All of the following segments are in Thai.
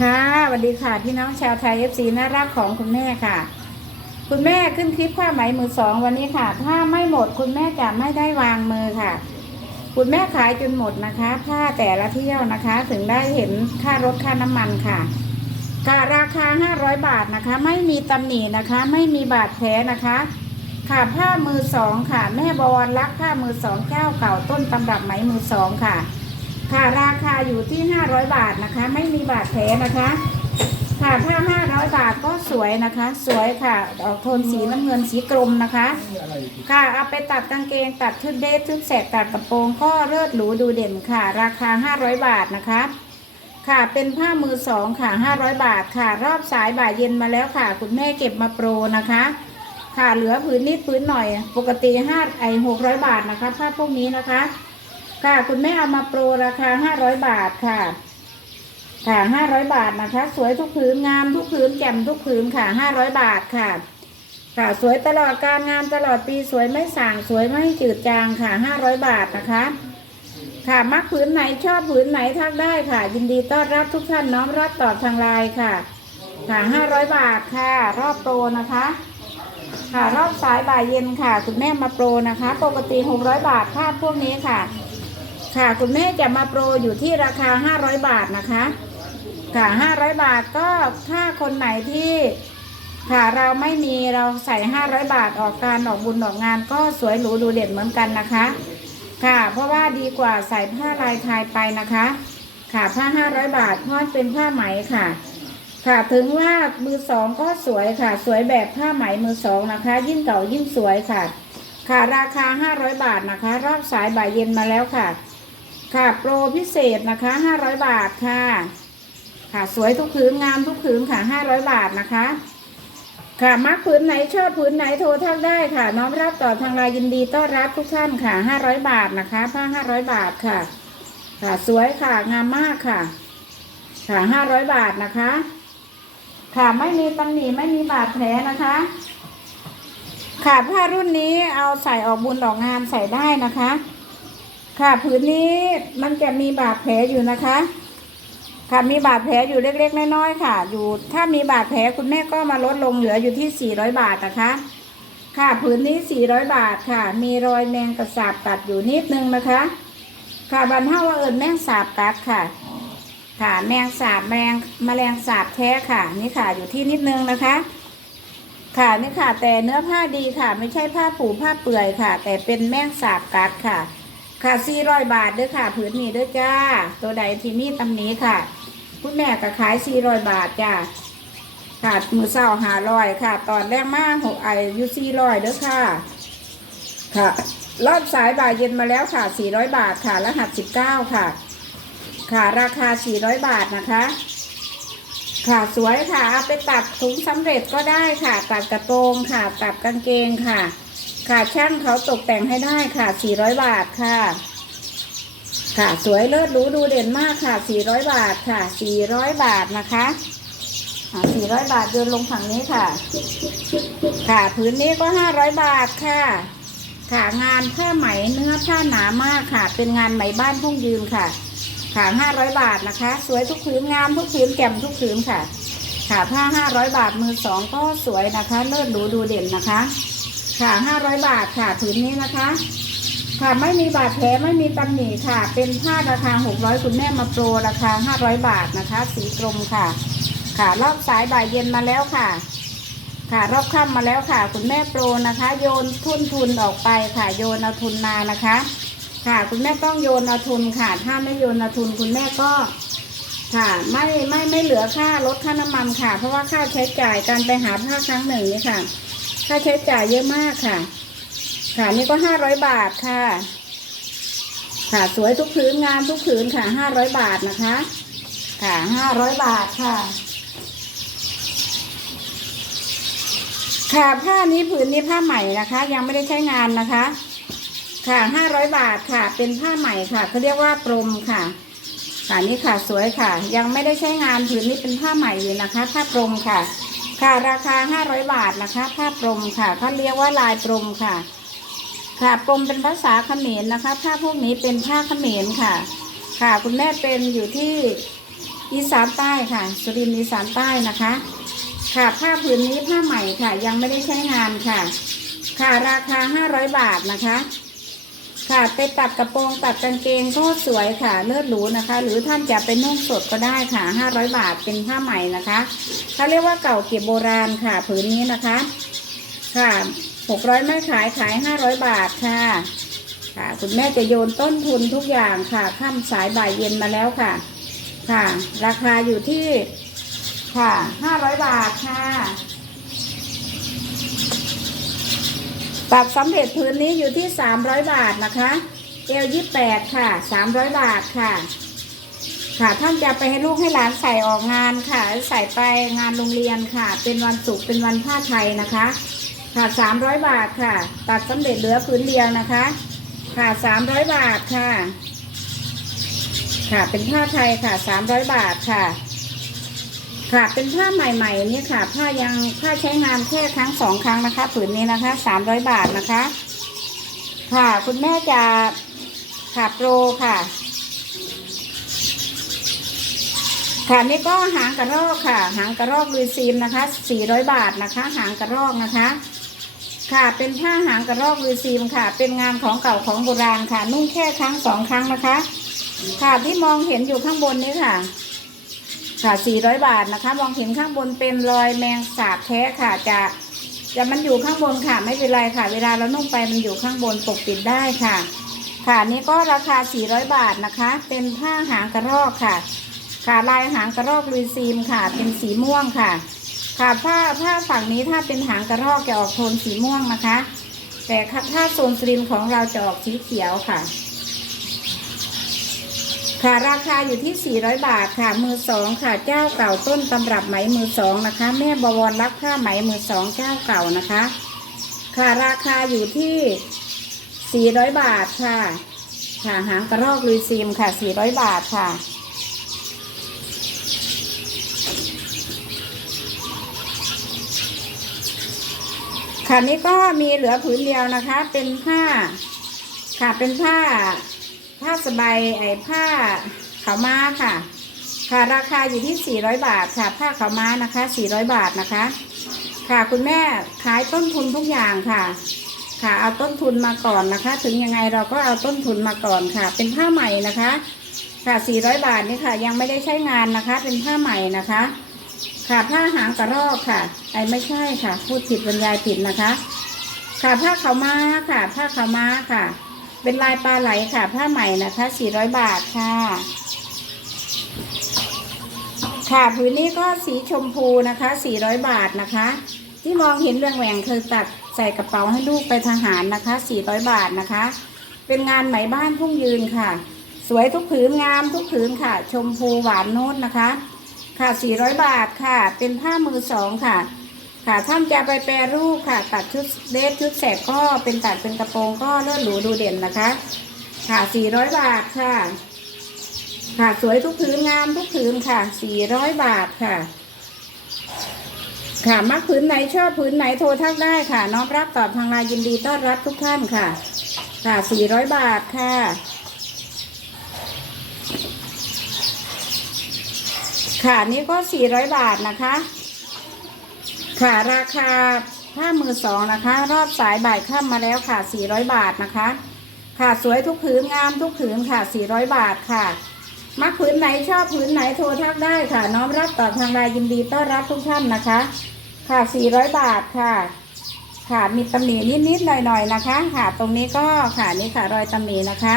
ค่ะสวัสดีค่ะพี่น้องชาวไทยเอฟซีน่ารักของคุณแม่ค่ะ คุณแม่ขึ้นคลิปผ้าไหมมือสองวันนี้ค่ะ ถ้าไม่หมดคุณแม่จะไม่ได้วางมือค่ะ คุณแม่ขายจนหมดนะคะ ผ้าแต่ละเที่ยวนะคะ ถึงได้เห็นค่ารถค่าน้ำมันค่ะค่ะราคา500บาทนะคะ ไม่มีตำหนินะคะ ไม่มีบาดแผลนะคะ ค่ะผ้ามือสองค่ะ แม่บวรรักผ้ามือสองเจ้าเก่าต้นตำรับไหมมือสองค่ะ ค่ะราคาอยู่ที่ 500 บาทนะคะ ไม่มีบาดแผลนะคะ ค่ะผ้า500 บาทก็สวยนะคะ สวยค่ะออกโทนสีน้ำเงินสีกรมนะคะ ค่ะเอาไปตัดกางเกงตัดชุดเดทชุดแสกตัดกระโปรงก็เลิศหรูดูเด่นค่ะ ราคา 500 บาทนะคะค่ะเป็นผ้ามือสองค่ะ 500 บาทค่ะ รอบสายบ่ายเย็นมาแล้วค่ะ คุณแม่เก็บมาโปรนะคะ ค่ะเหลือผืนนิดผืนหน่อย ปกติ5ไอ600บาทนะคะ ผ้าพวกนี้นะคะ ค่ะ คุณแม่เอามาโปรราคา500บาทค่ะ ค่ะ500บาทนะคะ สวยทุกผืนงามทุกผืนแจ่มทุกผืนค่ะ500บาทค่ะ ค่ะสวยตลอดการงานตลอดปีสวยไม่ส่างสวยไม่จืดจางค่ะ500บาทนะคะ ค่ะมักผืนไหนชอบผืนไหนทักได้ค่ะ ยินดีต้อนรับทุกท่านน้อมรับตอบทางไลน์ค่ะ ค่ะ500บาทค่ะ รอบโปรนะคะค่ะรอบสายบ่ายเย็นค่ะ คุณแม่มาโปรนะคะ ปกติ 600 บาทภาพพวกนี้ค่ะ ค่ะคุณแม่จะมาโปรอยู่ที่ราคา 500 บาทนะคะ ค่ะ 500 บาทก็ถ้าคนไหนที่ค่ะเราไม่มีเราใส่ 500 บาทออกการออกบุญออกงานก็สวยหรูดูเด่นเหมือนกันนะคะ ค่ะ เพราะว่าดีกว่าใส่ผ้าลายไทยไปนะคะ ค่ะผ้า 500 บาทเพราะเป็นผ้าไหมค่ะ ค่ะถึงว่ามือสองก็สวยค่ะ สวยแบบผ้าไหมมือสองนะคะ ยิ่งเก่ายิ่งสวยค่ะ ค่ะราคา 500 บาทนะคะ รอบสายบ่ายเย็นมาแล้วค่ะ ค่ะโปรพิเศษนะคะ500บาทค่ะ ค่ะสวยทุกผืนงามทุกผืนค่ะ500บาทนะคะ ค่ะมักผืนไหนชอบผืนไหนโทรทักได้ค่ะ น้อมรับต่อทางไลน์ยินดีต้อนรับทุกท่านค่ะ500บาทนะคะผ้า500บาทค่ะ ค่ะสวยค่ะงามมากค่ะ ค่ะ500บาทนะคะ ค่ะไม่มีตำหนิไม่มีบาดแผลนะคะค่ะผ้ารุ่นนี้เอาใส่ออกบุญออกงานใส่ได้นะคะ ค่ะผืนนี้มันจะมีบาดแผลอยู่นะคะ ค่ะมีบาดแผลอยู่เล็กๆน้อยๆค่ะ อยู่ถ้ามีบาดแผลคุณแม่ก็มาลดลงเหลืออยู่ที่ 400 บาทนะคะ ค่ะผืนนี้ 400 บาทค่ะ มีรอยแมงกระสาบตัดอยู่นิดนึงนะคะ ค่ะบันเท่าว่าเอิญแมงสาบกัดค่ะค่ะแมงสาบแมงแมลงสาบแท้ค่ะ นี่ค่ะอยู่ที่นิดนึงนะคะ ค่ะนี่ค่ะ แต่เนื้อผ้าดีค่ะ ไม่ใช่ผ้าผูผ้าเปื่อยค่ะ แต่เป็นแมงสาบกัดค่ะ ค่ะ400บาทเด้อค่ะ ผืนนี้เด้อจ้า ตัวใดที่มีตำหนี้ค่ะ คุณแม่ก็ขาย400บาทจ้าค่ะมือเศร้าหาร้อยค่ะ ตอนแรกมากหกไอยู่400เด้อค่ะ ค่ะ รอบสายบ่ายเย็นมาแล้วค่ะ400บาทค่ะ รหัส19ค่ะ ค่ะราคา400บาทนะคะ ค่ะสวยค่ะเอาไปตัดถุงสำเร็จก็ได้ค่ะ ตัดกระโปรงค่ะ ตัดกางเกงค่ะ ค่ะช่างเขาตกแต่งให้ได้ค่ะ 400 บาทค่ะ ค่ะสวยเลิศรู้ดูเด่นมากค่ะ 400 บาทค่ะ 400 บาทนะคะ400 บาทโยนลงฝั่งนี้ค่ะ ค่ะพื้นนี้ก็ 500 บาทค่ะ ค่ะงานผ้าไหมเนื้อผ้าหนามากค่ะ เป็นงานไหมบ้านพุ่งยืนค่ะ ค่ะ 500 บาทนะคะ สวยทุกผืนงามทุกผืนแจ่มทุกผืนค่ะ ค่ะผ้า 500 บาทมือสองก็สวยนะคะ เลิศรูดูเด่นนะคะ ค่ะ500บาทค่ะผืนนี้นะคะ ค่ะไม่มีบาดแผลไม่มีตำหนิค่ะ เป็นผ้าราคา600คุณแม่มาโปรราคา500บาทนะคะ สีกรมค่ะ ค่ะรอบสายบ่ายเย็นมาแล้วค่ะ ค่ะรอบค่ำมาแล้วค่ะ คุณแม่โปรนะคะ โยนทุนทุนออกไปค่ะ โยนเอาทุนมานะคะ ค่ะ คุณแม่ต้องโยนเอาทุนค่ะ ถ้าไม่โยนเอาทุนคุณแม่ก็ค่ะไม่ไม่ไม่เหลือค่ารถค่าน้ำมันค่ะ เพราะว่าค่าใช้จ่ายการไปหาผ้าครั้งหนึ่งนี่ค่ะ ค่าใช้จ่ายเยอะมากค่ะ ค่ะนี่ก็ห้าร้อยบาทค่ะ ค่ะสวยทุกผืนงามทุกผืนค่ะห้าร้อยบาทนะคะ ค่ะห้าร้อยบาทค่ะ ค่ะผ้านี้ผืนนี้ผ้าใหม่นะคะ ยังไม่ได้ใช้งานนะคะ ค่ะห้าร้อยบาทค่ะ เป็นผ้าใหม่ค่ะเขาเรียกว่าปรมค่ะค่ะนี่ค่ะสวยค่ะ ยังไม่ได้ใช้งานผืนนี้เป็นผ้าใหม่อยู่นะคะ ผ้าปรมค่ะ ค่ะราคาห้าร้อยบาทนะคะผ้าปรมค่ะเขาเรียกว่าลายปรมค่ะ ค่ะปรมเป็นภาษาเขมรนะคะผ้าพวกนี้เป็นผ้าเขมรค่ะ ค่ะคุณแม่เป็นอยู่ที่อีสานใต้ค่ะ สุรินทร์อีสานใต้นะคะ ค่ะผ้าผืนนี้ผ้าใหม่ค่ะ ยังไม่ได้ใช้งานค่ะ ค่ะราคา 500 บาทนะคะ ค่ะไปตัดกระโปรงตัดกางเกงก็สวยค่ะเลิศหรูนะคะ หรือท่านจะไปนุ่งสดก็ได้ค่ะ 500 บาทเป็นผ้าใหม่นะคะเขาเรียกว่าเก่าเก็บโบราณค่ะผืนนี้นะคะ ค่ะ600ไม่ขายขาย 500 บาทค่ะค่ะ คุณแม่จะโยนต้นทุนทุกอย่างค่ะข้ามสายบ่ายเย็นมาแล้วค่ะ ค่ะ ราคาอยู่ที่ค่ะ 500 บาทค่ะ ตัดสำเร็จพื้นนี้อยู่ที่ 300 บาทนะคะเอลยี่แปดค่ะ 300 บาทค่ะ ค่ะท่านจะไปให้ลูกให้หลานใส่ออกงานค่ะ ใส่ไปงานโรงเรียนค่ะ เป็นวันศุกร์เป็นวันผ้าไทยนะคะ ค่ะ 300 บาทค่ะ ตัดสำเร็จเหลือพื้นเดียวนะคะ ค่ะ 300 บาทค่ะ ค่ะเป็นผ้าไทยค่ะ 300 บาทค่ะ ค่ะเป็นผ้าใหม่ๆนี่ค่ะ ผ้ายังผ้าใช้งานแค่ครั้งสองครั้งนะคะ ผืนนี้นะคะสามร้อยบาทนะคะ ค่ะคุณแม่จะค่ะโปรค่ะ ค่ะนี่ก็หางกระรอกค่ะ หางกระรอกลุยซีมนะคะสี่ร้อยบาทนะคะ หางกระรอกนะคะ ค่ะเป็นผ้าหางกระรอกลุยซีมค่ะ เป็นงานของเก่าของโบราณค่ะ นุ่งแค่ครั้งสองครั้งนะคะ ค่ะที่มองเห็นอยู่ข้างบนนี้ค่ะ ค่ะ 400 บาทนะคะ มองเห็นข้างบนเป็นรอยแมงสาบแท้ค่ะ จะจะมันอยู่ข้างบนค่ะ ไม่เป็นไรค่ะ เวลาเรานุ่งไปมันอยู่ข้างบนปกปิดได้ค่ะ ค่ะนี่ก็ราคา 400 บาทนะคะ เป็นผ้าหางกระรอกค่ะ ค่ะลายหางกระรอกลุยซีมค่ะ เป็นสีม่วงค่ะ ค่ะผ้าผ้าฝั่งนี้ถ้าเป็นหางกระรอกจะออกโทนสีม่วงนะคะ แต่ถ้าโซนสลิมของเราจะออกสีเขียวค่ะ ค่ะราคาอยู่ที่ 400 บาทค่ะ มือสองค่ะเจ้าเก่าต้นตำรับไหมมือสองนะคะ แม่บวรรักผ้าไหมมือสองเจ้าเก่านะคะ ค่ะราคาอยู่ที่ 400 บาทค่ะ ค่ะหางกระรอกลุยซีมค่ะ 400 บาทค่ะค่ะนี่ก็มีเหลือผืนเดียวนะคะ เป็นผ้า ค่ะเป็นผ้า ผ้าสบายไอ้ผ้าขาวม้าค่ะ ค่ะราคาอยู่ที่ 400 บาทค่ะ ผ้าขาวม้านะคะ 400 บาทนะคะ ค่ะคุณแม่ขายต้นทุนทุกอย่างค่ะ ค่ะเอาต้นทุนมาก่อนนะคะ ถึงยังไงเราก็เอาต้นทุนมาก่อนค่ะ เป็นผ้าใหม่นะคะ ค่ะ 400 บาทนี่ค่ะ ยังไม่ได้ใช้งานนะคะ เป็นผ้าใหม่นะคะ ค่ะผ้าหางกระรอกค่ะไอ้ไม่ใช่ค่ะ พูดผิดบรรยายผิดนะคะ ค่ะผ้าขาวม้าค่ะ ผ้าขาวม้าค่ะ เป็นลายปลาไหลค่ะ ผ้าใหม่นะคะ 400 บาทค่ะ ค่ะผืนนี้ก็สีชมพูนะคะ 400 บาทนะคะ ที่มองเห็นเรียงแหว่งๆคือตัดใส่กระเป๋าให้ลูกไปทหารนะคะ 400 บาทนะคะ เป็นงานไหมบ้านทุ่งยืนค่ะ สวยทุกผืนงามทุกผืนค่ะ ชมพูหวานโน้ตนะคะ ค่ะ 400 บาทค่ะ เป็นผ้ามือสองค่ะ ค่ะท่านจะไปแปรรูปค่ะ ตัดชุดเดรสชุดแสกก็เป็นตัดเป็นกระโปรงก็เลิศหรูดูเด่นนะคะ ค่ะ400บาทค่ะ ค่ะสวยทุกผืนงามทุกผืนค่ะ400บาทค่ะ ค่ะมักผืนไหนชอบผืนไหนโทรทักได้ค่ะน้องรับตอบทางไลน์ยินดีต้อนรับทุกท่านค่ะ ค่ะ400บาทค่ะค่ะนี่ก็ 400 บาทนะคะ ค่ะราคาผ้ามือสองนะคะ รอบสายบ่ายค่ำมาแล้วค่ะ 400 บาทนะคะ ค่ะสวยทุกผืนงามทุกผืนค่ะ 400 บาทค่ะ มักผืนไหนชอบผืนไหนโทรทักได้ค่ะ น้อมรับตอบทางไลน์ยินดีต้อนรับทุกท่านนะคะ ค่ะ 400 บาทค่ะ ค่ะมีตำหนินิดๆหน่อยๆนะคะ ค่ะ ตรงนี้ก็ค่ะนี่ค่ะรอยตำหนินะคะ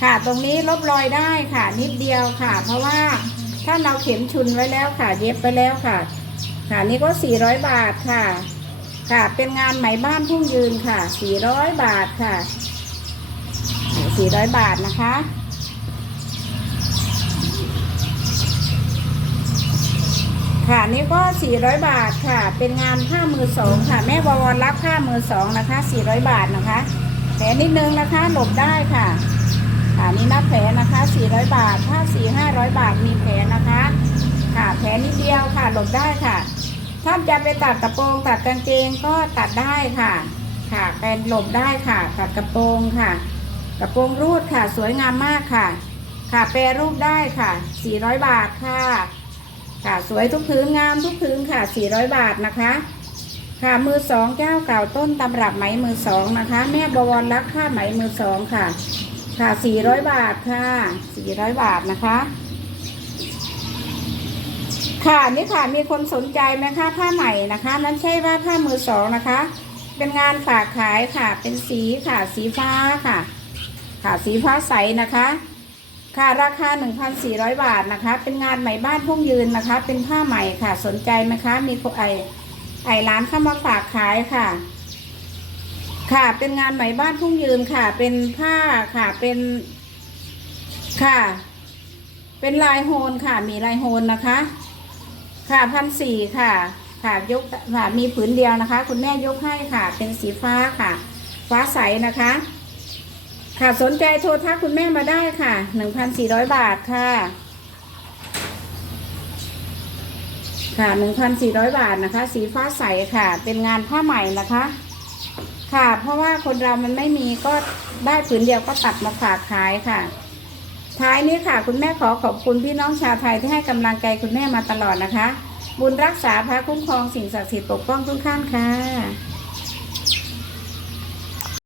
ค่ะตรงนี้ลบรอยได้ค่ะนิดเดียวค่ะ เพราะว่าถ้าเราเข็มชุนไว้แล้วค่ะ เย็บไปแล้วค่ะ ค่ะนี่ก็ 400 บาทค่ะ ค่ะ เป็นงานไหมบ้านทุ่งยืนค่ะ 400 บาทค่ะ 400 บาทนะคะ ค่ะนี่ก็ 400 บาทค่ะ เป็นงานผ้ามือสองค่ะ แม่บวรรับผ้ามือสองนะคะ 400 บาทนะคะแผลนิดนึงนะคะหลบได้ค่ะค่ะนี่นับแผลนะคะ 400 บาท ถ้า 4 500 บาทมีแผลนะคะ ค่ะแผลนิดเดียวค่ะหลบได้ค่ะท่าจะไปตัดกระโปรงตัดกางเกงก็ตัดได้ค่ะ ค่ะเป็นหลบได้ค่ะ ตัดกระโปรงค่ะ กระโปรงรูดค่ะ สวยงามมากค่ะ ค่ะแปรรูปได้ค่ะ 400 บาทค่ะ ค่ะสวยทุกพื้นงามทุกพื้นค่ะ 400 บาทนะคะ ค่ะมือสองเจ้าเก่าต้นตำรับไหมมือสองนะคะ แม่บวรรักผ้าไหมมือสองค่ะ ค่ะ 400 บาทค่ะ 400 บาทนะคะ ค่ะนี่ค่ะมีคนสนใจไหมคะผ้าใหม่นะคะ นั้นใช่ว่าผ้ามือสองนะคะ เป็นงานฝากขายค่ะ เป็นสีค่ะสีฟ้าค่ะ ค่ะสีฟ้าใสนะคะ ค่ะราคา 1,400 บาทนะคะ เป็นงานไหมบ้านพุ่งยืนนะคะ เป็นผ้าใหม่ค่ะสนใจไหมคะ มีคนไอไอร้านเข้ามาฝากขายค่ะ ค่ะเป็นงานไหมบ้านพุ่งยืนค่ะ เป็นผ้าค่ะเป็นค่ะ เป็นลายโฮนค่ะ มีลายโฮนนะคะ ค่ะพันสี่ค่ะ ค่ะยกค่ะมีผืนเดียวนะคะ คุณแม่ยกให้ค่ะ เป็นสีฟ้าค่ะ ฟ้าใสนะคะ ค่ะสนใจโทรทักคุณแม่มาได้ค่ะหนึ่งพันสี่ร้อยบาทค่ะ ค่ะหนึ่งพันสี่ร้อยบาทนะคะ สีฟ้าใสค่ะ เป็นงานผ้าใหม่นะคะ ค่ะ เพราะว่าคนเรามันไม่มีก็ได้ผืนเดียวก็ตัดมาฝากขายค่ะ ท้ายนี้ค่ะ คุณแม่ขอขอบคุณพี่น้องชาวไทยที่ให้กำลังใจคุณแม่มาตลอดนะคะ บุญรักษาพระคุ้มครองสิ่งศักดิ์สิทธิ์ปกป้องทุกท่านค่ะ